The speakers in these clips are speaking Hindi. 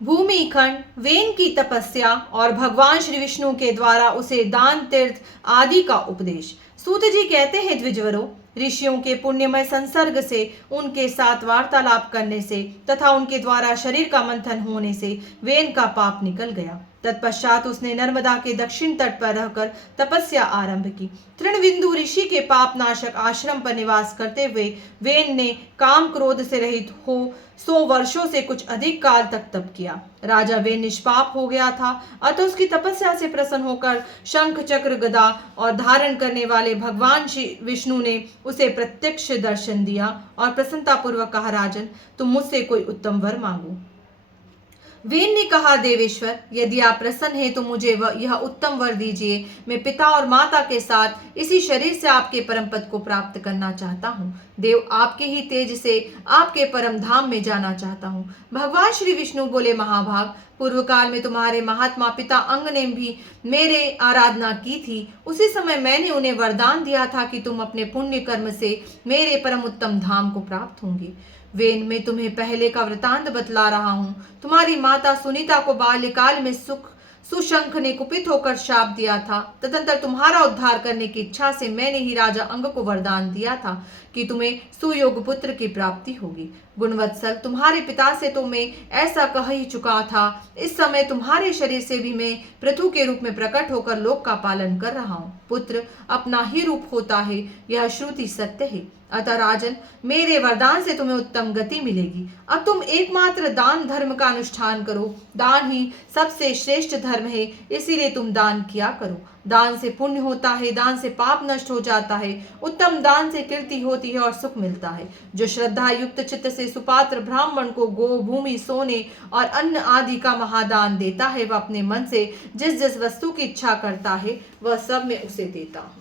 भूमि खंड, वेन की तपस्या और भगवान श्री विष्णु के द्वारा उसे दान तीर्थ आदि का उपदेश। सूत जी कहते हैं, द्विजवरों, ऋषियों के पुण्यमय संसर्ग से, उनके साथ वार्तालाप करने से तथा उनके द्वारा शरीर का मंथन होने से वेन का पाप निकल गया। तत्पश्चात उसने नर्मदा के दक्षिण तट पर रहकर तपस्या आरंभ की। तृणबिंदु ऋषि के पाप नाशक आश्रम पर निवास करते हुए वेन ने काम क्रोध से रहित हो 100 वर्षों से कुछ अधिक काल तक तप किया। राजा वेन निष्पाप हो गया था, अतः उसकी तपस्या से प्रसन्न होकर शंख चक्र गदा और धारण करने वाले भगवान श्री विष्णु ने उसे प्रत्यक्ष दर्शन दिया और प्रसन्नतापूर्वक कहा, राजन, तुम मुझसे कोई उत्तम वर मांगो। वेन ने कहा, देवेश्वर, यदि आप प्रसन्न हैं तो मुझे यह उत्तम वर दीजिए। मैं पिता और माता के साथ इसी शरीर से आपके परम पद को प्राप्त करना चाहता हूँ। देव, आपके ही तेज से आपके परम धाम में जाना चाहता हूँ। भगवान श्री विष्णु बोले, महाभाग, पूर्व काल में तुम्हारे महात्मा पिता अंग ने भी मेरे आराधना की थी। उसी समय मैंने उन्हें वरदान दिया था कि तुम अपने पुण्य कर्म से मेरे परम उत्तम धाम को प्राप्त होंगे। वेन, मैं तुम्हें पहले का वृतांत बतला रहा हूँ। तुम्हारी माता सुनीता को बाल्यकाल में सुशंख ने कुपित होकर शाप दिया था। तदंतर तुम्हारा उद्धार करने की इच्छा से मैंने ही राजा अंग को वरदान दिया था कि तुम्हें सुयोग पुत्र की प्राप्ति होगी। गुणवत्सल, तुम्हारे पिता से तो मैं ऐसा कह ही चुका था। इस समय तुम्हारे शरीर से भी मैं पृथु के रूप में प्रकट होकर लोक का पालन कर रहा हूँ। पुत्र अपना ही रूप होता है, यह श्रुति सत्य है। अतः राजन, मेरे वरदान से तुम्हें उत्तम गति मिलेगी। अब तुम एकमात्र दान धर्म का अनुष्ठान करो। दान ही सबसे श्रेष्ठ धर्म है, इसीलिए तुम दान किया करो। दान से पुण्य होता है, दान से पाप नष्ट हो जाता है। उत्तम दान से कीर्ति होती है और सुख मिलता है। जो श्रद्धा युक्त चित्त से सुपात्र ब्राह्मण को गो, भूमि, सोने और अन्न आदि का महादान देता है, वह अपने मन से जिस जिस वस्तु की इच्छा करता है वह सब मैं उसे देता हूँ।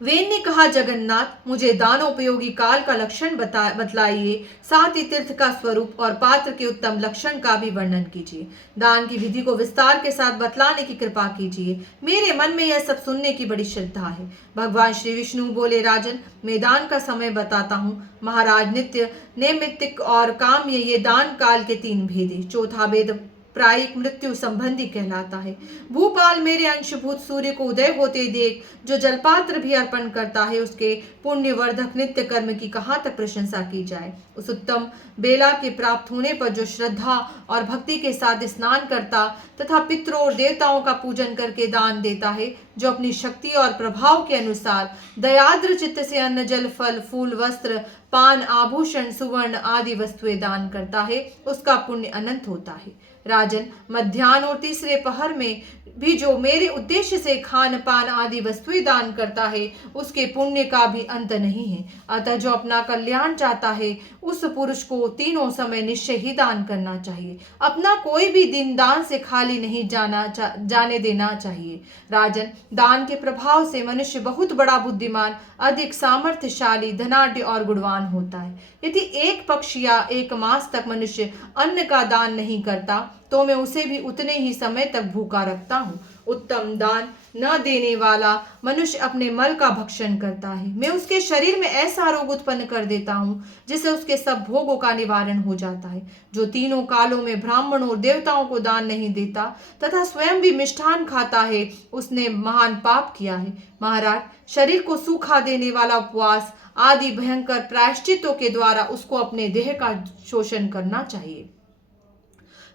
वेन ने कहा, जगन्नाथ, मुझे दानोपयोगी काल का लक्षण बतलाइए, साथ ही तीर्थ का स्वरूप और पात्र के उत्तम लक्षण का भी वर्णन कीजिए। दान की विधि को विस्तार के साथ बतलाने की कृपा कीजिए। मेरे मन में यह सब सुनने की बड़ी श्रद्धा है। भगवान श्री विष्णु बोले, राजन, मैं दान का समय बताता हूँ। महाराज, नित्य, नैमित्तिक और काम्य, ये दान काल के 3 भेद है। चौथा भेद प्रायिक मृत्यु संबंधी कहलाता है। भूपाल, मेरे अंशभूत सूर्य को उदय होते देख जो जलपात्र भी अर्पण करता है, उसके पुण्यवर्धक नित्य कर्म की कहाँ तक प्रशंसा की जाए। उस उत्तम बेला के प्राप्त होने पर जो श्रद्धा और भक्ति के साथ स्नान करता तथा पितरों और देवताओं का पूजन करके दान देता है, जो अपनी शक्ति और प्रभाव के अनुसार दयाद्र चित्त से अन्न, जल, फल, फूल, वस्त्र, पान, आभूषण, सुवर्ण आदि वस्तुएं दान करता है, उसका पुण्य अनंत होता है। राजन, मध्याह्न और तीसरे पहर में भी जो मेरे उद्देश्य से खान पान आदि वस्तुएं दान करता है, उसके पुण्य का भी अंत नहीं है। अतः जो अपना कल्याण चाहता है, उस पुरुष को तीनों समय निश्चय ही दान करना चाहिए। अपना कोई भी दिन दान से खाली नहीं जाने देना चाहिए। राजन, दान के प्रभाव से मनुष्य बहुत बड़ा बुद्धिमान, अधिक सामर्थ्यशाली, धनाढ्य और गुणवान होता है। यदि एक पक्ष या 1 मास तक मनुष्य अन्न का दान नहीं करता, तो मैं उसे भी उतने ही समय तक भूखा रखता हूँ। उत्तम दान न देने वाला मनुष्य अपने मल का भक्षण करता है। मैं उसके शरीर में ऐसा रोग उत्पन्न कर देता हूँ जिससे उसके सब भोगों का निवारण हो जाता है। जो तीनों कालों में ब्राह्मणों और देवताओं को दान नहीं देता तथा स्वयं भी मिष्ठान खाता है, उसने महान पाप किया है। महाराज, शरीर को सूखा देने वाला उपवास आदि भयंकर प्रायश्चितों के द्वारा उसको अपने देह का शोषण करना चाहिए।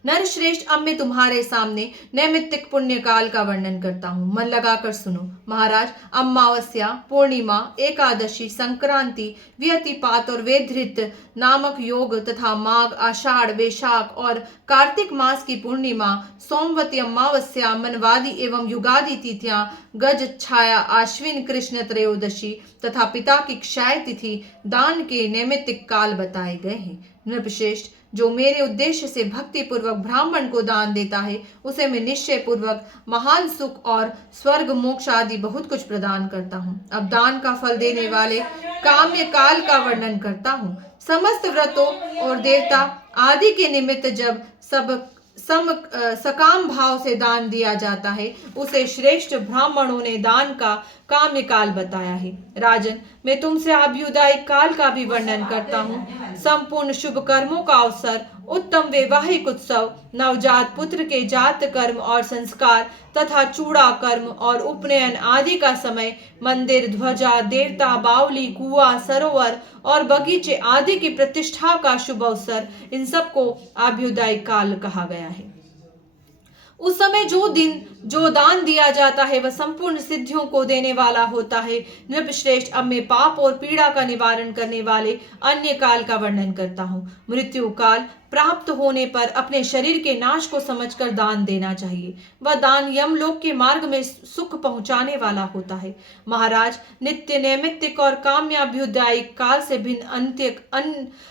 नरश्रेष्ठ, अब मैं तुम्हारे सामने नैमित्तिक पुण्य काल का वर्णन करता हूँ। मन लगाकर सुनो। महाराज, अमावस्या, पूर्णिमा, एकादशी, संक्रांति, व्यतिपात और वेधृत नामक योग तथा माघ, आषाढ़, वैशाख और कार्तिक मास की पूर्णिमा, सोमवती अमावस्या, मनवादी एवं युगादि तिथियां, गज छाया, आश्विन कृष्ण त्रयोदशी तथा पिता की क्षय तिथि दान के नैमित्तिक काल बताए गए हैं। नृपश्रेष्ठ, जो मेरे उद्देश्य से भक्ति पूर्वक ब्राह्मण को दान देता है, उसे मैं निश्चय पूर्वक महान सुख और स्वर्ग मोक्ष आदि बहुत कुछ प्रदान करता हूँ। अब दान का फल देने वाले काम्य काल का वर्णन करता हूँ। समस्त व्रतों और देवता आदि के निमित्त जब सकाम भाव से दान दिया जाता है, उसे श्रेष्ठ ब्राह्मणों ने दान का काम्य काल बताया है। राजन, मैं तुमसे आभ्युदायिक काल का भी वर्णन करता हूँ। संपूर्ण शुभ कर्मों का अवसर, उत्तम वैवाहिक उत्सव, नवजात पुत्र के जात कर्म और संस्कार तथा चूड़ा कर्म और उपनयन आदि का समय, मंदिर, ध्वजा, देवता, बावली, कुआं, सरोवर और बगीचे आदि की प्रतिष्ठा का शुभ अवसर, इन सबको आभ्युदायिक काल कहा गया है। उस समय जो दान दिया जाता है वह संपूर्ण सिद्धियों को देने वाला होता है। नृपश्रेष्ठ, अब मैं पाप और पीड़ा का निवारण करने वाले अन्य काल का वर्णन करता हूँ। मृत्यु काल प्राप्त होने पर अपने शरीर के नाश को समझकर दान देना चाहिए। वह दान यमलोक के मार्ग में सुख पहुंचाने वाला होता है। महाराज, नित्य नैमित्तिक और काम्याभ्युदायिक काल से भिन्न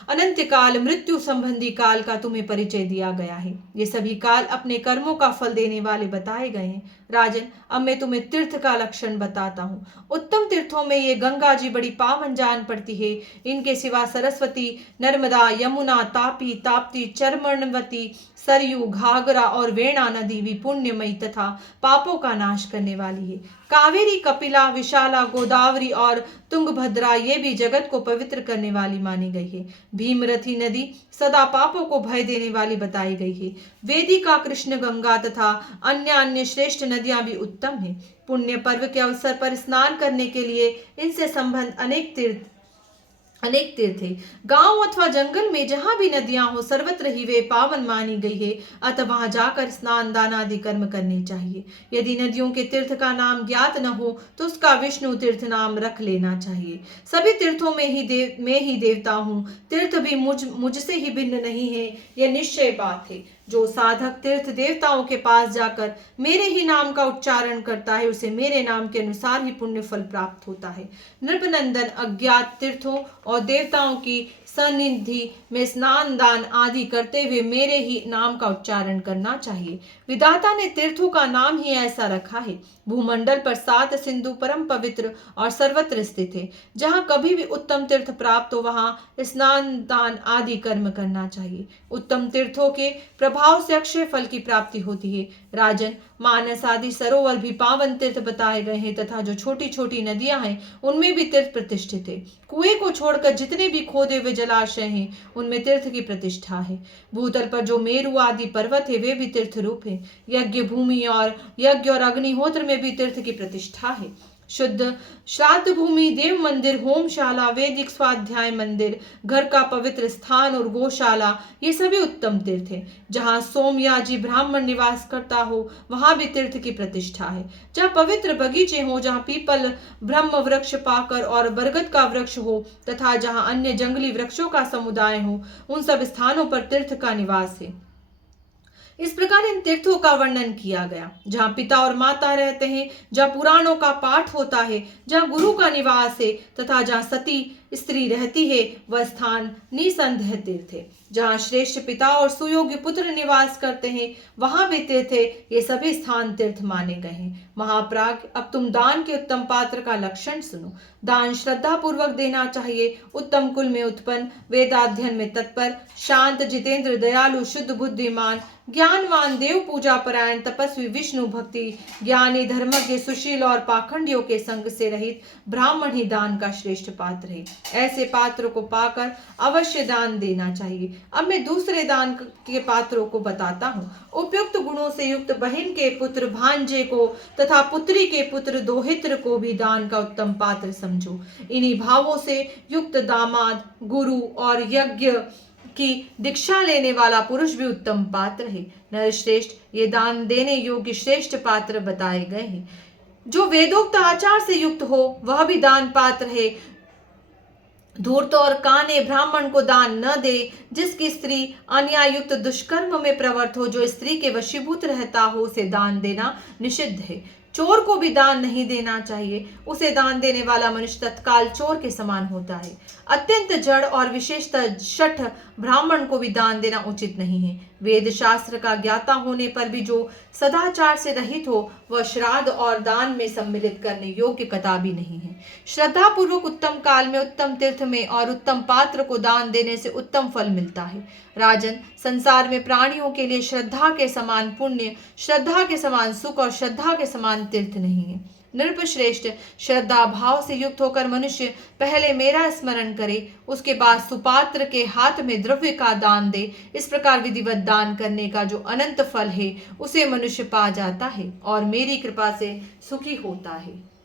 अनंत काल, मृत्यु संबंधी काल का तुम्हें परिचय दिया गया है। ये सभी काल अपने कर्मों का फल देने वाले बताए गए हैं। राजन, अब मैं तुम्हें तीर्थ का लक्षण बताता हूँ। उत्तम तीर्थों में ये गंगा जी बड़ी पावन जान पड़ती है। इनके सिवा सरस्वती, नर्मदा, यमुना, तापी, ताप्ती, चर्मणवती, सरयू, घाघरा और वेणा नदी भी पुण्यमयी तथा पापों का नाश करने वाली है। कावेरी, कपिला, विशाला, गोदावरी और तुंगभद्रा ये भी जगत को पवित्र करने वाली मानी गई है। भीमरथी नदी सदा पापों को भय देने वाली बताई गई है। वेदिका, कृष्ण गंगा तथा अन्य श्रेष्ठ नदियां भी उत्तम है। पुण्य पर्व के अवसर पर स्नान करने के लिए इनसे संबंध अनेक तीर्थ है। गांव अथवा जंगल में जहां भी नदियां हो, सर्वत्र ही वे पावन मानी गई है। अतः वहां जाकर स्नान, दान आदि कर्म करने चाहिए। यदि नदियों के तीर्थ का नाम ज्ञात न हो तो उसका विष्णु तीर्थ नाम रख लेना चाहिए। सभी तीर्थों में ही देवता हूँ। तीर्थ भी मुझसे ही भिन्न नहीं है, यह निश्चय बात है। जो साधक तीर्थ देवताओं के पास जाकर मेरे ही नाम का उच्चारण करता है, उसे मेरे नाम के अनुसार ही पुण्य फल प्राप्त होता है। नृपनंदन, अज्ञात तीर्थों और देवताओं की सन्निधि में स्नान, दान आदि करते हुए मेरे ही नाम का उच्चारण करना चाहिए। विधाता ने तीर्थों का नाम ही ऐसा रखा है। भूमंडल पर 7 सिंधु परम पवित्र और सर्वत्र स्थित है। जहाँ कभी भी उत्तम तीर्थ प्राप्त हो वहाँ स्नान, दान आदि कर्म करना चाहिए। उत्तम तीर्थों के प्रभाव से अक्षय फल की प्राप्ति होती है। राजन, मानस आदि सरोवर भी पावन तीर्थ बताए गए हैं तथा जो छोटी छोटी नदियां हैं उनमें भी तीर्थ प्रतिष्ठित है। कुएं को छोड़कर जितने भी खोदे हुए जलाशय हैं उनमें तीर्थ की प्रतिष्ठा है। भूतल पर जो मेरु आदि पर्वत है वे भी तीर्थ रूप है। यज्ञ भूमि और अग्निहोत्र में भी तीर्थ की प्रतिष्ठा है। शुद्ध श्राद्ध भूमि, देव मंदिर, होमशाला, वैदिक स्वाध्याय मंदिर, घर का पवित्र स्थान और गौशाला ये सभी उत्तम तीर्थ हैं। जहाँ सोमयाजी ब्राह्मण निवास करता हो वहां भी तीर्थ की प्रतिष्ठा है। जहाँ पवित्र बगीचे हो, जहाँ पीपल, ब्रह्म वृक्ष, पाकर और बरगद का वृक्ष हो तथा जहाँ अन्य जंगली वृक्षों का समुदाय हो, उन सब स्थानों पर तीर्थ का निवास है। इस प्रकार इन तीर्थों का वर्णन किया गया। जहाँ पिता और माता रहते हैं, जहाँ पुराणों का पाठ होता है, जहाँ गुरु का निवास है तथा जहाँ सती स्त्री रहती है वह स्थान निसंदेह तीर्थ है। जहाँ श्रेष्ठ पिता और सुयोग्य पुत्र निवास करते हैं वहां भी तीर्थ है। ये सभी स्थान तीर्थ माने गए हैं। महाप्राज्ञ, अब तुम दान के उत्तम पात्र का लक्षण सुनो। दान श्रद्धा पूर्वक देना चाहिए। उत्तम कुल में उत्पन्न, वेदाध्ययन में तत्पर, शांत, जितेंद्र, दयालु, शुद्ध बुद्धिमान, ज्ञानवान, देव पूजा परायण, तपस्वी, विष्णु भक्ति, ज्ञानी, धर्मज्ञ, सुशील और पाखंडियों के संग से रहित ब्राह्मण ही दान का श्रेष्ठ पात्र है। ऐसे पात्र को पाकर अवश्य दान देना चाहिए। अब मैं दूसरे दान के पात्रों को बताता हूँ। उपयुक्त गुणों से युक्त बहन के पुत्र भांजे को तथा पुत्री के पुत्र दोहित्र को भी दान का उत्तम पात्र समझो। इन्हीं भावों से युक्त दामाद, गुरु और यज्ञ की दीक्षा लेने वाला पुरुष भी उत्तम पात्र है। नरश्रेष्ठ, ये दान देने योग्य श्रेष्ठ पात्र बताए गए हैं। जो वेदोक्त आचार से युक्त हो वह भी दान पात्र है। धूर्त और काने ब्राह्मण को दान न दे। जिसकी स्त्री अन्यायुक्त दुष्कर्म में प्रवृत्त हो, जो स्त्री के वशीभूत रहता हो, उसे दान देना निषिद्ध है। चोर को भी दान नहीं देना चाहिए। उसे दान देने वाला मनुष्य तत्काल चोर के समान होता है। अत्यंत जड़ और विशेषतः शठ ब्राह्मण को भी दान देना उचित नहीं है। वेद शास्त्र का ज्ञाता होने पर भी जो सदाचार से रहित हो वह श्राद्ध और दान में सम्मिलित करने योग्य कदापि नहीं है। श्रद्धा पूर्वक उत्तम काल में, उत्तम तीर्थ में और उत्तम पात्र को दान देने से उत्तम फल मिलता है। राजन, संसार में प्राणियों के लिए श्रद्धा के समान पुण्य, श्रद्धा के समान सुख और श्रद्धा के समान तीर्थ नहीं है। नृपश्रेष्ठ, श्रद्धा भाव से युक्त होकर मनुष्य पहले मेरा स्मरण करे, उसके बाद सुपात्र के हाथ में द्रव्य का दान दे। इस प्रकार विधिवत दान करने का जो अनंत फल है उसे मनुष्य पा जाता है और मेरी कृपा से सुखी होता है।